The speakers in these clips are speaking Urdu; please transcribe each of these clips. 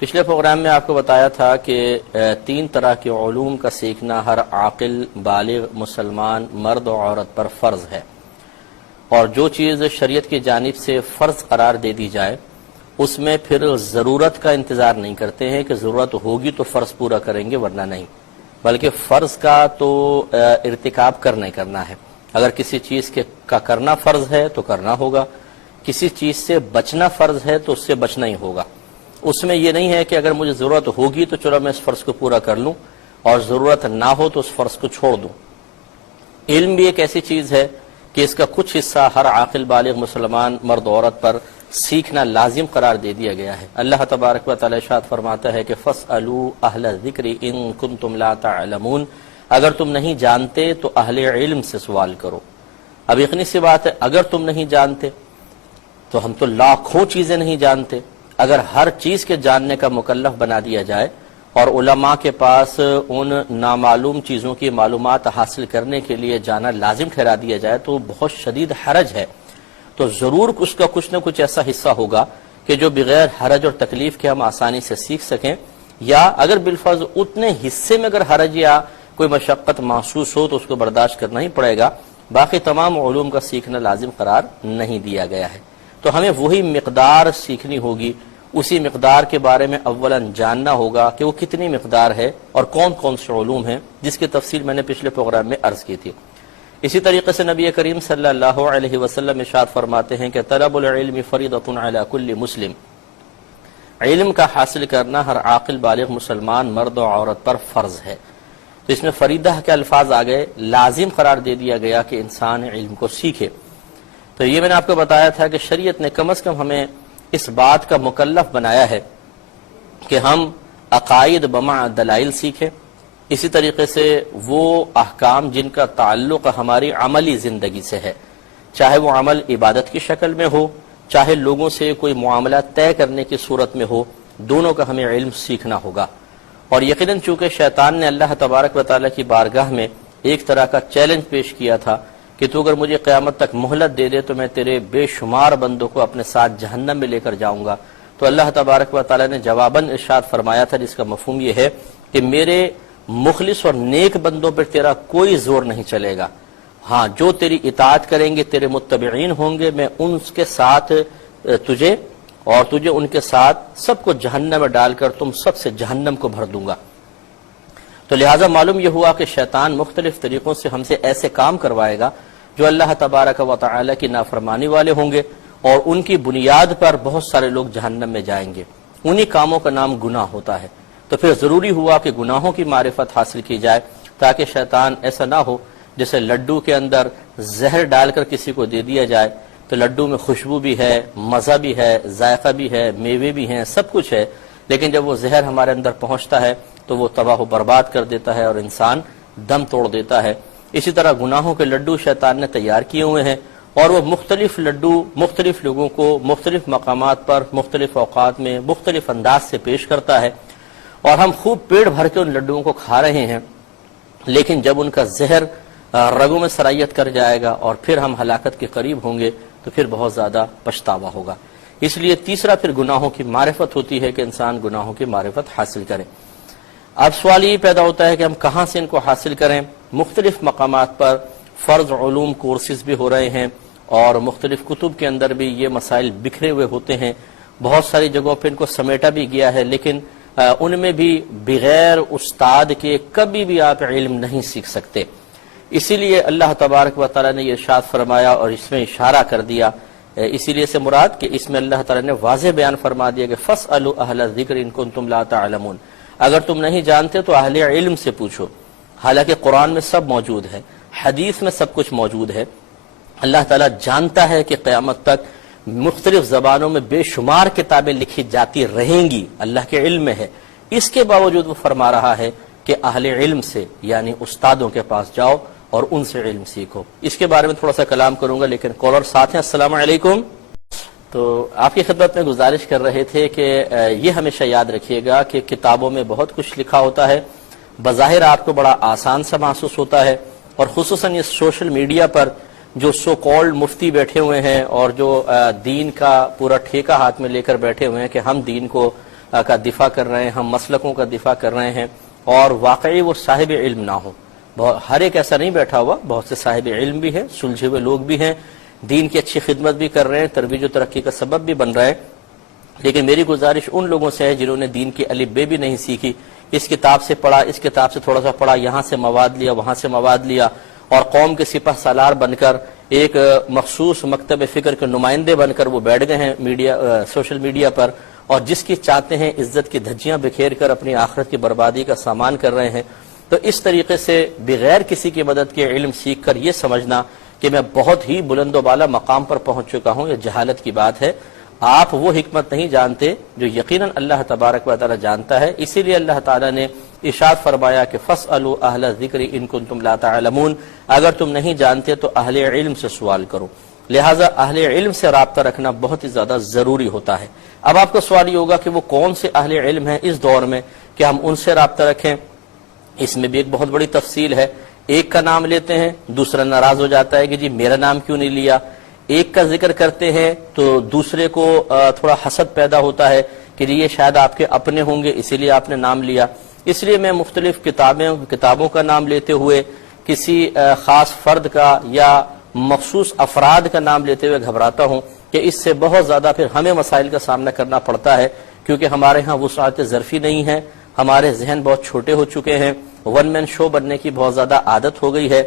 پچھلے پروگرام میں آپ کو بتایا تھا کہ 3 طرح کے علوم کا سیکھنا ہر عاقل بالغ مسلمان مرد و عورت پر فرض ہے، اور جو چیز شریعت کی جانب سے فرض قرار دے دی جائے اس میں پھر ضرورت کا انتظار نہیں کرتے ہیں کہ ضرورت ہوگی تو فرض پورا کریں گے ورنہ نہیں، بلکہ فرض کا تو ارتکاب کرنا ہے۔ اگر کسی چیز کا کرنا فرض ہے تو کرنا ہوگا، کسی چیز سے بچنا فرض ہے تو اس سے بچنا ہی ہوگا۔ اس میں یہ نہیں ہے کہ اگر مجھے ضرورت ہوگی تو چلو میں اس فرض کو پورا کر لوں، اور ضرورت نہ ہو تو اس فرض کو چھوڑ دوں۔ علم بھی ایک ایسی چیز ہے کہ اس کا کچھ حصہ ہر عاقل بالغ مسلمان مرد عورت پر سیکھنا لازم قرار دے دیا گیا ہے۔ اللہ تبارک و تعالی ارشاد فرماتا ہے کہ فَاسْأَلُوا أَهْلَ الذِّكْرِ إِن كُنتُمْ لَا تَعْلَمُونَ، اگر تم نہیں جانتے تو اہل علم سے سوال کرو۔ اب یقینی سی بات ہے، اگر تم نہیں جانتے تو ہم تو لاکھوں چیزیں نہیں جانتے۔ اگر ہر چیز کے جاننے کا مکلف بنا دیا جائے اور علماء کے پاس ان نامعلوم چیزوں کی معلومات حاصل کرنے کے لیے جانا لازم ٹھہرا دیا جائے تو بہت شدید حرج ہے۔ تو ضرور اس کا کچھ نہ کچھ ایسا حصہ ہوگا کہ جو بغیر حرج اور تکلیف کے ہم آسانی سے سیکھ سکیں، یا اگر بالفرض اتنے حصے میں اگر حرج یا کوئی مشقت محسوس ہو تو اس کو برداشت کرنا ہی پڑے گا، باقی تمام علوم کا سیکھنا لازم قرار نہیں دیا گیا ہے۔ تو ہمیں وہی مقدار سیکھنی ہوگی، اسی مقدار کے بارے میں اولا جاننا ہوگا کہ وہ کتنی مقدار ہے اور کون کون سے علوم ہیں، جس کی تفصیل میں نے پچھلے پروگرام میں عرض کی تھی۔ اسی طریقے سے نبی کریم صلی اللہ علیہ وسلم ارشاد فرماتے ہیں کہ طلب العلم فریضۃ علی کل مسلم، علم کا حاصل کرنا ہر عاقل بالغ مسلمان مرد و عورت پر فرض ہے۔ تو اس میں فریضہ کے الفاظ آ گئے، لازم قرار دے دیا گیا کہ انسان علم کو سیکھے۔ تو یہ میں نے آپ کو بتایا تھا کہ شریعت نے کم از کم ہمیں اس بات کا مکلف بنایا ہے کہ ہم عقائد بمع دلائل سیکھیں، اسی طریقے سے وہ احکام جن کا تعلق ہماری عملی زندگی سے ہے، چاہے وہ عمل عبادت کی شکل میں ہو، چاہے لوگوں سے کوئی معاملہ طے کرنے کی صورت میں ہو، دونوں کا ہمیں علم سیکھنا ہوگا۔ اور یقیناً چونکہ شیطان نے اللہ تبارک و تعالیٰ کی بارگاہ میں ایک طرح کا چیلنج پیش کیا تھا کہ تو اگر مجھے قیامت تک مہلت دے دے تو میں تیرے بے شمار بندوں کو اپنے ساتھ جہنم میں لے کر جاؤں گا، تو اللہ تبارک و تعالیٰ نے جواباً ارشاد فرمایا تھا، جس کا مفہوم یہ ہے کہ میرے مخلص اور نیک بندوں پر تیرا کوئی زور نہیں چلے گا، ہاں جو تیری اطاعت کریں گے، تیرے متبعین ہوں گے، میں ان کے ساتھ تجھے ان کے ساتھ سب کو جہنم میں ڈال کر تم سب سے جہنم کو بھر دوں گا۔ تو لہٰذا معلوم یہ ہوا کہ شیطان مختلف طریقوں سے ہم سے ایسے کام کروائے گا جو اللہ تبارک و تعالی کی نافرمانی والے ہوں گے، اور ان کی بنیاد پر بہت سارے لوگ جہنم میں جائیں گے۔ انہی کاموں کا نام گناہ ہوتا ہے۔ تو پھر ضروری ہوا کہ گناہوں کی معرفت حاصل کی جائے، تاکہ شیطان ایسا نہ ہو جیسے لڈو کے اندر زہر ڈال کر کسی کو دے دیا جائے تو لڈو میں خوشبو بھی ہے، مزہ بھی ہے، ذائقہ بھی ہے، میوے بھی ہیں، سب کچھ ہے، لیکن جب وہ زہر ہمارے اندر پہنچتا ہے تو وہ تباہ و برباد کر دیتا ہے اور انسان دم توڑ دیتا ہے۔ اسی طرح گناہوں کے لڈو شیطان نے تیار کیے ہوئے ہیں، اور وہ مختلف لڈو مختلف لوگوں کو مختلف مقامات پر مختلف اوقات میں مختلف انداز سے پیش کرتا ہے، اور ہم خوب پیٹ بھر کے ان لڈوؤں کو کھا رہے ہیں، لیکن جب ان کا زہر رگوں میں سرایت کر جائے گا اور پھر ہم ہلاکت کے قریب ہوں گے تو پھر بہت زیادہ پچھتاوا ہوگا۔ اس لیے تیسرا پھر گناہوں کی معرفت ہوتی ہے کہ انسان گناہوں کی معرفت حاصل کرے۔ اب سوال یہ پیدا ہوتا ہے کہ ہم کہاں سے ان کو حاصل کریں؟ مختلف مقامات پر فرض علوم کورسز بھی ہو رہے ہیں، اور مختلف کتب کے اندر بھی یہ مسائل بکھرے ہوئے ہوتے ہیں، بہت ساری جگہوں پہ ان کو سمیٹا بھی گیا ہے، لیکن ان میں بھی بغیر استاد کے کبھی بھی آپ علم نہیں سیکھ سکتے۔ اسی لیے اللہ تبارک و تعالیٰ نے یہ ارشاد فرمایا اور اس میں اشارہ کر دیا، اسی لیے سے مراد کہ اس میں اللہ تعالیٰ نے واضح بیان فرما دیا کہ فَاسْأَلُوا أَهْلَ الذِّكْرِ إِن كُنتُمْ لَا تَعْلَمُونَ، اگر تم نہیں جانتے تو اہل علم سے پوچھو۔ حالانکہ قرآن میں سب موجود ہے، حدیث میں سب کچھ موجود ہے، اللہ تعالیٰ جانتا ہے کہ قیامت تک مختلف زبانوں میں بے شمار کتابیں لکھی جاتی رہیں گی، اللہ کے علم میں ہے، اس کے باوجود وہ فرما رہا ہے کہ اہل علم سے یعنی استادوں کے پاس جاؤ اور ان سے علم سیکھو۔ اس کے بارے میں تھوڑا سا کلام کروں گا، لیکن کالر ساتھ ہیں۔ السلام علیکم۔ تو آپ کی خدمت میں گزارش کر رہے تھے کہ یہ ہمیشہ یاد رکھیے گا کہ کتابوں میں بہت کچھ لکھا ہوتا ہے، بظاہر آپ کو بڑا آسان سا محسوس ہوتا ہے، اور خصوصاً یہ سوشل میڈیا پر جو سو کالڈ مفتی بیٹھے ہوئے ہیں اور جو دین کا پورا ٹھیکہ ہاتھ میں لے کر بیٹھے ہوئے ہیں کہ ہم دین کو کا دفاع کر رہے ہیں، ہم مسلکوں کا دفاع کر رہے ہیں اور واقعی وہ صاحب علم نہ ہو. ہر ایک ایسا نہیں بیٹھا ہوا، بہت سے صاحب علم بھی ہیں، سلجھے ہوئے لوگ بھی ہیں، دین کی اچھی خدمت بھی کر رہے ہیں، ترویج و ترقی کا سبب بھی بن رہے ہیں. لیکن میری گزارش ان لوگوں سے ہے جنہوں نے دین کی الف بے بھی نہیں سیکھی، اس کتاب سے پڑھا، اس کتاب سے تھوڑا سا پڑھا، یہاں سے مواد لیا، وہاں سے مواد لیا، اور قوم کے سپہ سالار بن کر ایک مخصوص مکتب فکر کے نمائندے بن کر وہ بیٹھ گئے ہیں سوشل میڈیا پر، اور جس کی چاہتے ہیں عزت کی دھجیاں بکھیر کر اپنی آخرت کی بربادی کا سامان کر رہے ہیں. تو اس طریقے سے بغیر کسی کی مدد کے علم سیکھ کر یہ سمجھنا کہ میں بہت ہی بلند و بالا مقام پر پہنچ چکا ہوں، یہ جہالت کی بات ہے. آپ وہ حکمت نہیں جانتے جو یقیناً اللہ تبارک و تعالی جانتا ہے. اسی لیے اللہ تعالی نے ارشاد فرمایا کہ فاسألوا اہل الذکر ان کنتم لا تعلمون، اگر تم نہیں جانتے تو اہل علم سے سوال کرو. لہٰذا اہل علم سے رابطہ رکھنا بہت ہی زیادہ ضروری ہوتا ہے. اب آپ کا سوال یہ ہوگا کہ وہ کون سے اہل علم ہیں اس دور میں کہ ہم ان سے رابطہ رکھیں. اس میں بھی ایک بہت بڑی تفصیل ہے. ایک کا نام لیتے ہیں، دوسرا ناراض ہو جاتا ہے کہ جی میرا نام کیوں نہیں لیا. ایک کا ذکر کرتے ہیں تو دوسرے کو تھوڑا حسد پیدا ہوتا ہے کہ جی یہ شاید آپ کے اپنے ہوں گے اسی لیے آپ نے نام لیا. اس لیے میں مختلف کتابوں کا نام لیتے ہوئے کسی خاص فرد کا یا مخصوص افراد کا نام لیتے ہوئے گھبراتا ہوں کہ اس سے بہت زیادہ پھر ہمیں مسائل کا سامنا کرنا پڑتا ہے، کیونکہ ہمارے ہاں وسعت ظرفی نہیں ہے، ہمارے ذہن بہت چھوٹے ہو چکے ہیں، ون مین شو بننے کی بہت زیادہ عادت ہو گئی ہے،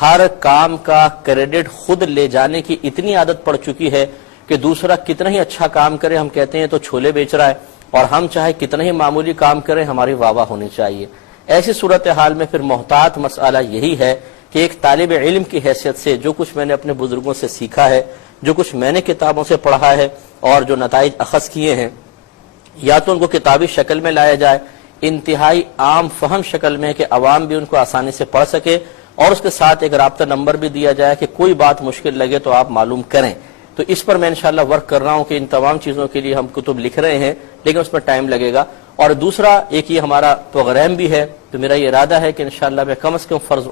ہر کام کا کریڈٹ خود لے جانے کی اتنی عادت پڑ چکی ہے کہ دوسرا کتنا ہی اچھا کام کرے ہم کہتے ہیں تو چھولے بیچ رہا ہے، اور ہم چاہے کتنا ہی معمولی کام کریں ہماری واہ واہ ہونی چاہیے. ایسی صورتحال میں پھر محتاط مسئلہ یہی ہے کہ ایک طالب علم کی حیثیت سے جو کچھ میں نے اپنے بزرگوں سے سیکھا ہے، جو کچھ میں نے کتابوں سے پڑھا ہے اور جو نتائج اخذ کیے ہیں، یا تو ان کو کتابی شکل میں لایا جائے، انتہائی عام فہم شکل میں کہ عوام بھی ان کو آسانی سے پڑھ سکے، اور اس کے ساتھ ایک رابطہ نمبر بھی دیا جائے کہ کوئی بات مشکل لگے تو آپ معلوم کریں. تو اس پر میں انشاءاللہ ورک کر رہا ہوں کہ ان تمام چیزوں کے لیے ہم کتب لکھ رہے ہیں، لیکن اس میں ٹائم لگے گا. اور دوسرا ایک یہ ہمارا پروگرام بھی ہے، تو میرا یہ ارادہ ہے کہ انشاءاللہ میں کم از کم فرض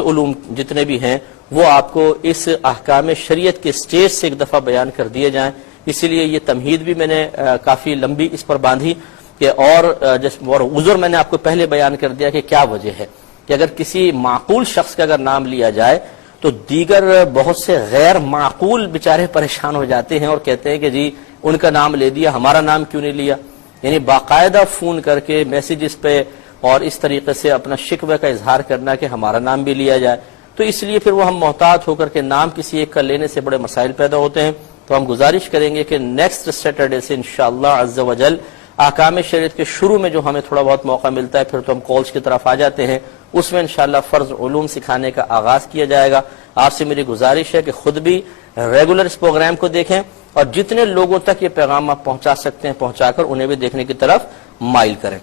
علوم جتنے بھی ہیں وہ آپ کو اس احکام شریعت کے سٹیج سے ایک دفعہ بیان کر دیے جائیں. اسی لیے یہ تمہید بھی میں نے کافی لمبی اس پر باندھی کہ اور عذر میں نے آپ کو پہلے بیان کر دیا کہ کیا وجہ ہے کہ اگر کسی معقول شخص کا اگر نام لیا جائے تو دیگر بہت سے غیر معقول بیچارے پریشان ہو جاتے ہیں اور کہتے ہیں کہ جی ان کا نام لے دیا ہمارا نام کیوں نہیں لیا. یعنی باقاعدہ فون کر کے میسیجز پہ اور اس طریقے سے اپنا شکوے کا اظہار کرنا کہ ہمارا نام بھی لیا جائے. تو اس لیے پھر وہ ہم محتاط ہو کر کے نام کسی ایک کا لینے سے بڑے مسائل پیدا ہوتے ہیں. تو ہم گزارش کریں گے کہ نیکسٹ سیٹرڈے سے انشاءاللہ عز و جل احکام شریعت کے شروع میں جو ہمیں تھوڑا بہت موقع ملتا ہے پھر تو ہم کالز کی طرف آ جاتے ہیں، اس میں انشاءاللہ فرض علوم سکھانے کا آغاز کیا جائے گا. آپ سے میری گزارش ہے کہ خود بھی ریگولر اس پروگرام کو دیکھیں اور جتنے لوگوں تک یہ پیغام آپ پہنچا سکتے ہیں پہنچا کر انہیں بھی دیکھنے کی طرف مائل کریں.